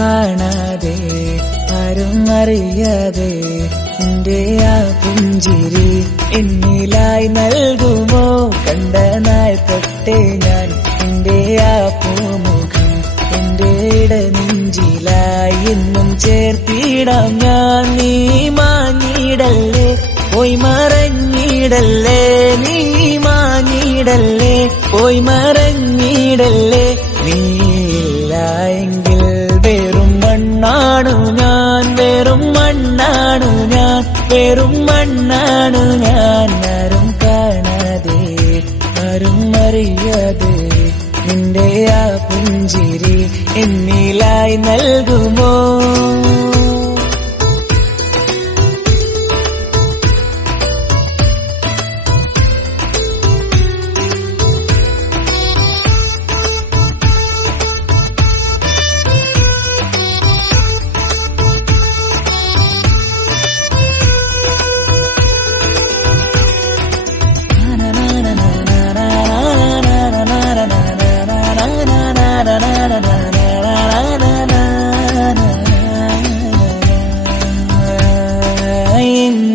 കാണാതെ ആരും അറിയാതെ നിന്റെ ആ പുഞ്ചിരി എന്നിലായി നൽകുമോ? കണ്ട നാൾ തൊട്ടേ ഞാൻ നിന്റെ ആ പൂമുഖം എന്റെ ഇടനെഞ്ചിലായി എന്നും ചേർത്തിടാം ഞാൻ. നീ മാഞ്ഞിടല്ലേ, പോയി മറഞ്ഞിടല്ലേ, നീ മാഞ്ഞിടല്ലേ, പോയി മറഞ്ഞിടല്ലേ. നീയില്ല എങ്കിൽ വെറും മണ്ണാണു ഞാൻ, വെറും മണ്ണാണു ഞാൻ, വെറും മണ്ണാണു ഞാൻ. ആരും കാണാതെ ആരും അറിയാതെ നിന്റെ ആ പുഞ്ചിരി എന്നിലായി നൽകുമോ?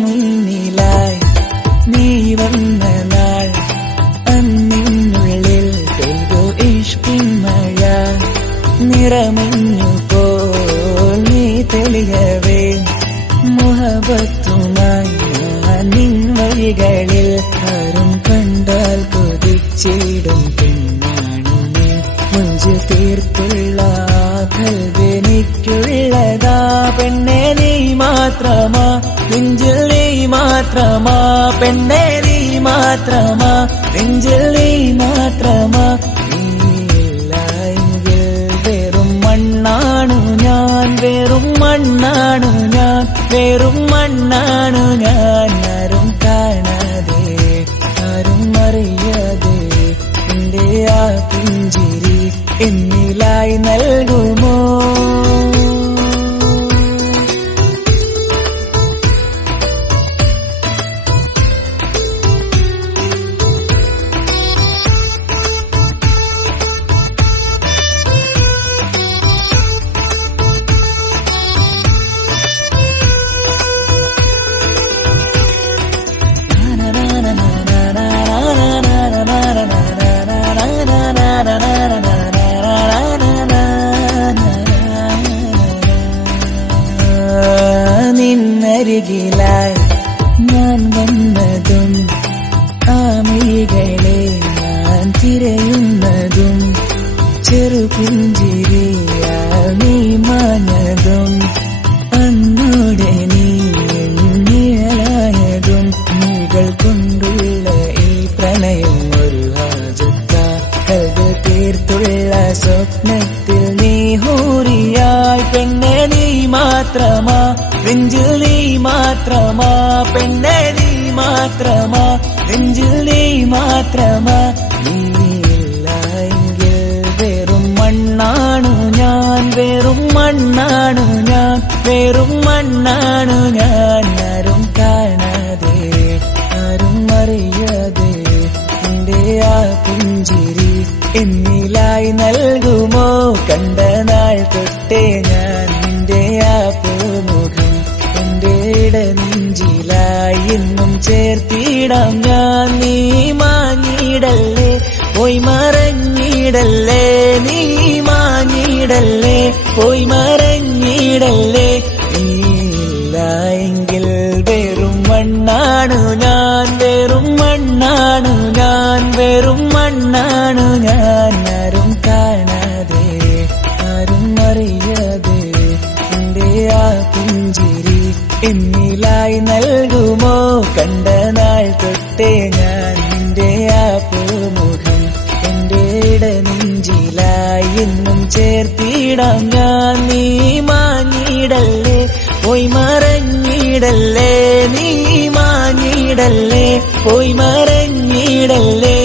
മുന്നിലായി നീ വന്ന നാൾ അന്നിനുള്ളിൽ പെയ്തു ഇഷ്കിൻ മഴ. നിറമഞ്ഞു പോൽ നീ തെളിയവേ മുഹബത്തുമായി ഞാൻ നിൻ വഴികളിൽ. ആരും കണ്ടാൽ കൊതിച്ചിടും പെണ്ണാണു നീ, മുഞ്ചു തീർത്തുള്ള കൽവെനിക്കുള്ളതാ. പെണ്ണെ നീ മാത്രമാ, നെഞ്ചിൽ നീ മാത്രമാ, പെണ്ണെ നീ മാത്രമാ, നെഞ്ചിൽ നീ മാത്രമാ. നീയില്ല എങ്കിൽ വെറും മണ്ണാണു ഞാൻ, വെറും മണ്ണാണു ഞാൻ, വെറും മണ്ണാണു ഞാൻ. ആരും കാണാതെ ആരും അറിയാതെ നിന്റെ ആ പുഞ്ചിരി എന്നിലായി നൽകുമോ? നിന്നരികിലായി ഞാൻ വന്നതും ആമികളെ ഞാൻ തിരയുന്നതും ചെറുപുഞ്ചിരിയാൽ നീ മാഞ്ഞതും അന്നോടെ നീ നിഴലായതും. നീകൾ കൊണ്ടുള്ള ഈ പ്രണയം ഒരു ഹാജത്ത, കൽബ് തീർത്തുള്ള സ്വപ്നത്തിൽ നീ ഹൂറിയായി. പെണ്ണെ നീ മാത്രമാ, നെഞ്ചിൽ നീ മാത്രമാ, പെണ്ണെ നീ മാത്രമാ, നെഞ്ചിൽ നീ മാത്രമാ. നീയില്ല എങ്കിൽ വെറും മണ്ണാണു ഞാൻ, വെറും മണ്ണാണു ഞാൻ, വെറും മണ്ണാണു ഞാൻ. ആരും കാണാതെ ആരും അറിയാതെ നിന്റെ ആ പുഞ്ചിരി എന്നിലായി നൽകുമോ? കണ്ട നാൾ തൊട്ടേ ഞാൻ നിന്റെ ആ പൂമുഖം എന്റെ ഇടനെഞ്ചിലായി എന്നും ചേർത്തിടാം ഞാൻ. നീ മാഞ്ഞിടല്ലേ, പോയി മറഞ്ഞിടല്ലേ, നീ മാഞ്ഞിടല്ലേ, പോയി മറഞ്ഞിടല്ലേ. നീയില്ല എങ്കിൽ വെറും മണ്ണാണു ഞാൻ, വെറും മണ്ണാണു ഞാൻ, വെറും മണ്ണാണു ഞാൻ. ആരും കാണാതെ ആരും അറിയാതെ നിന്റെ ആ പുഞ്ചിരി എന്നിലായി നൽകുമോ? കണ്ട നാൾ തൊട്ടേ ഞാൻ നിന്റെ ആ പൂമുഖം എന്റെ ഇടനെഞ്ചിലായി എന്നും ചേർത്തിടാം ഞാൻ. നീ മാഞ്ഞിടല്ലേ, പോയി മറഞ്ഞിടല്ലേ, നീ മാഞ്ഞിടല്ലേ, പോയി മറഞ്ഞിടല്ലേ.